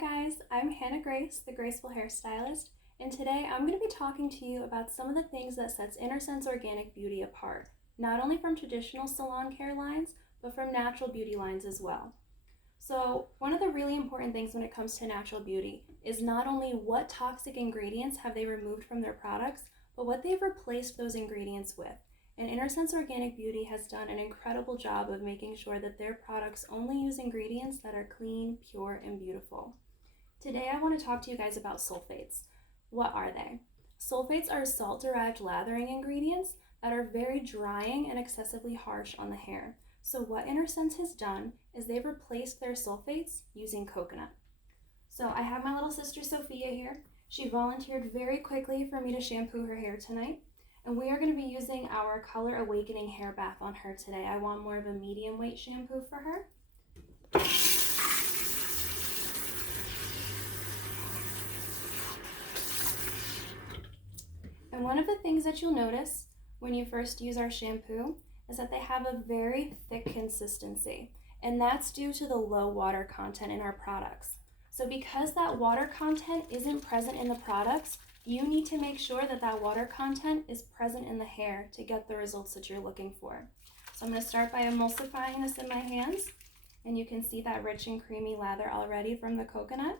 guys, I'm Hannah Grace, the Graceful Hairstylist, and today I'm going to be talking to you about some of the things that sets Innersense Organic Beauty apart, not only from traditional salon care lines, but from natural beauty lines as well. So one of the really important things when it comes to natural beauty is not only what toxic ingredients have they removed from their products, but what they've replaced those ingredients with. And Innersense Organic Beauty has done an incredible job of making sure that their products only use ingredients that are clean, pure, and beautiful. Today I want to talk to you guys about sulfates. What are they? Sulfates are salt-derived lathering ingredients that are very drying and excessively harsh on the hair. So what Innersense has done is they've replaced their sulfates using coconut. So I have my little sister Sophia here. She volunteered very quickly for me to shampoo her hair tonight. And we are going to be using our Color Awakening hair bath on her today. I want more of a medium weight shampoo for her. And one of the things that you'll notice when you first use our shampoo is that they have a very thick consistency. And that's due to the low water content in our products. So because that water content isn't present in the products, you need to make sure that that water content is present in the hair to get the results that you're looking for. So I'm going to start by emulsifying this in my hands, and you can see that rich and creamy lather already from the coconut.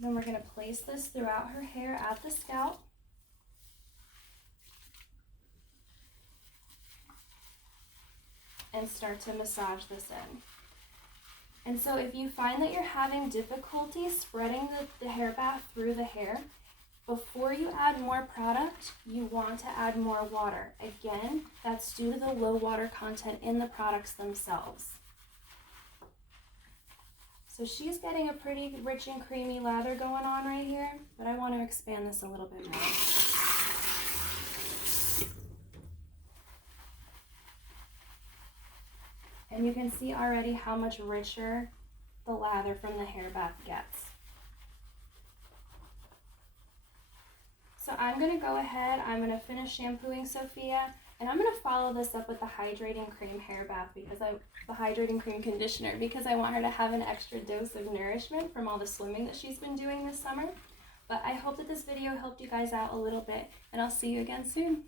Then we're going to place this throughout her hair at the scalp. And start to massage this in. And so if you find that you're having difficulty spreading the hair bath through the hair, before you add more product, you want to add more water. Again, that's due to the low water content in the products themselves. So she's getting a pretty rich and creamy lather going on right here, but I want to expand this a little bit more. And you can see already how much richer the lather from the hair bath gets. So I'm going to go ahead, I'm going to finish shampooing Sophia, and I'm going to follow this up with the hydrating cream hair bath the hydrating cream conditioner, because I want her to have an extra dose of nourishment from all the swimming that she's been doing this summer. But I hope that this video helped you guys out a little bit, and I'll see you again soon.